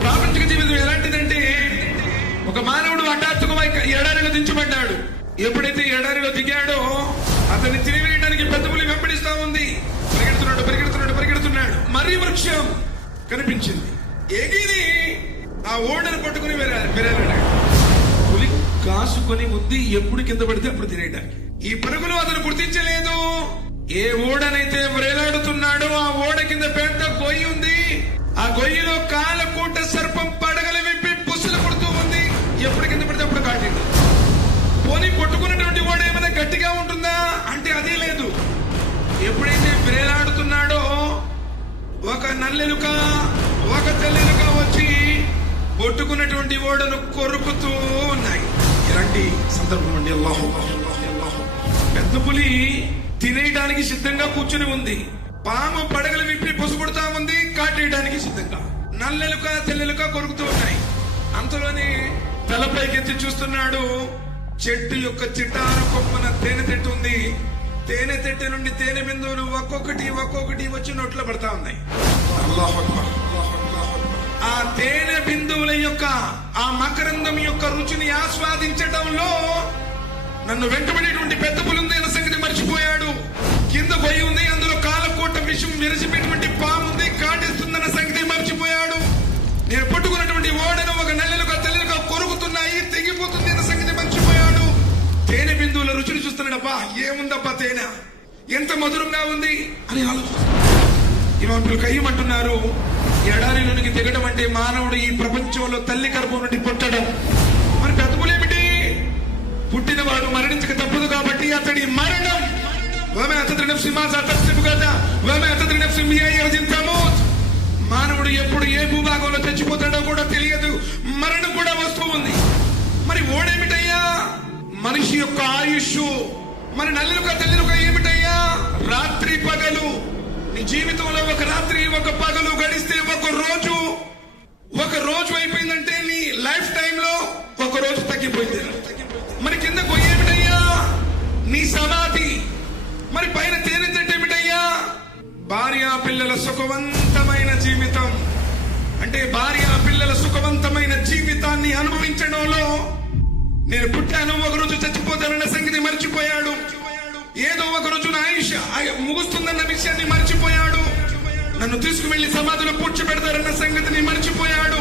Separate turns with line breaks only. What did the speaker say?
ప్రాపంచిక జీవితం ఎలాంటిదంటే ఒక మానవుడు హఠాత్తుగా ఎడారిలో దించబడ్డాడు. ఎప్పుడైతే ఎడారిలో దిగాడో అతన్ని తిరిగివేయడానికి పెద్ద పులి వెంబడిస్తా ఉంది. పరిగెడుతున్నాడు పరిగెడుతున్నాడు పరిగెడుతున్నాడు. మర్రి వృక్షం కనిపించింది. ఎగిరి ఆ ఓడను పట్టుకుని వేరా- పులి కాసుకొని ఉంది. ఎప్పుడు కింద పడితే అప్పుడు తినేయడానికి ఈ పరుగులు అతను గుర్తించలేదు. ఏ ఓడనైతే వ్రేలాడుతున్నాడో ఆ ఓడ కింద పెద్ద గొయ్యి ఉంది. ఆ గొయ్యిలో కాలకూట సర్పం పడగలు విప్పి పుసులు కొడుతూ ఉంది. ఎప్పుడు కింద పడితే అప్పుడు కాటింది. పోనీ కొట్టుకున్నటువంటి ఓడ ఏమైనా గట్టిగా ఉంటుందా? అంటే అదే లేదు. ఎప్పుడైతే వ్రేలాడుతున్నాడో ఒక నల్లెలుక ఒక తెల్లెలుక వచ్చి కొట్టుకున్నటువంటి ఓడను కొరుకుతూ ఉన్నాయి. ఇలాంటి సందర్భం అండి. అల్లాహు పెద్ద పులి తినేయడానికి సిద్ధంగా కూర్చుని ఉంది. పాము పడగలు విప్పి పొసుకొడతా ఉంది కాటేయడానికి సిద్ధంగా. నల్లెలుక తెల్లెలుక కొరుకుతూ ఉన్నాయి. అంతలోనే తలపైకెత్తి చూస్తున్నాడు. చెట్టు యొక్క చిటారు కొమ్మన తేనె తెట్టు ఉంది. తేనె తెట్టె నుండి తేనె బిందువులు ఒక్కొక్కటి ఒక్కొక్కటి వచ్చి నోట్లో పడతా ఉన్నాయి. ఆ తేనె బిందువుల యొక్క ఆ మకరందం యొక్క రుచిని ఆస్వాదించడంలో నన్ను వెంటబడేటువంటి పెద్ద పులుంది అన్న సంగతి మర్చిపోయాడు. అబ్బా ఏముందబ్బా తేనె? ఎంత మధురంగా ఉంది? అని ఆలోచిస్తారు కయ్యమంటున్నారు కయ్యమంటున్నారు ఎడారిలోనికి దిగడం అంటే మానవుడు ఈ ప్రపంచంలో తల్లి గర్భం నుండి పుట్టడం. మరి పెద్దపులేమిటి పుట్టినవాడు మరణించక తప్పదు కాబట్టి అతడి మరణం. వమే అతడి నఫ్సి మాజా తక్సిబు కదా వమే అతడి నఫ్సి మీ అయ్యర్జిన్ తమూత్ మానవుడు ఎప్పుడు ఏ భూభాగంలో చచ్చిపోతాడో కూడా తెలియదు. మరణం కూడా మరి నల్లుక తెల్లుక ఏమిటయ్యా? రాత్రి పగలు. నీ జీవితంలో ఒక రాత్రి ఒక పగలు గడిస్తే ఒక రోజు. ఒక రోజు అయిపోయిందంటే నీ లైఫ్ టైంలో ఒక రోజు తగ్గిపోయింది. మరి కింద ఏమిటయ్యా? నీ సమాధి. మరి పైన తేనె ఏమిటయ్యా? భార్య పిల్లల సుఖవంతమైన జీవితం. అంటే భార్య పిల్లల సుఖవంతమైన జీవితాన్ని అనుభవించడంలో నేను పుట్టాను ఒక ముగుస్తుందన్న విషయాన్ని మర్చిపోయాడు. నన్ను తీసుకువెళ్ళి సమాధిలో పూడ్చిపెడతారన్న సంగతిని మర్చిపోయాడు.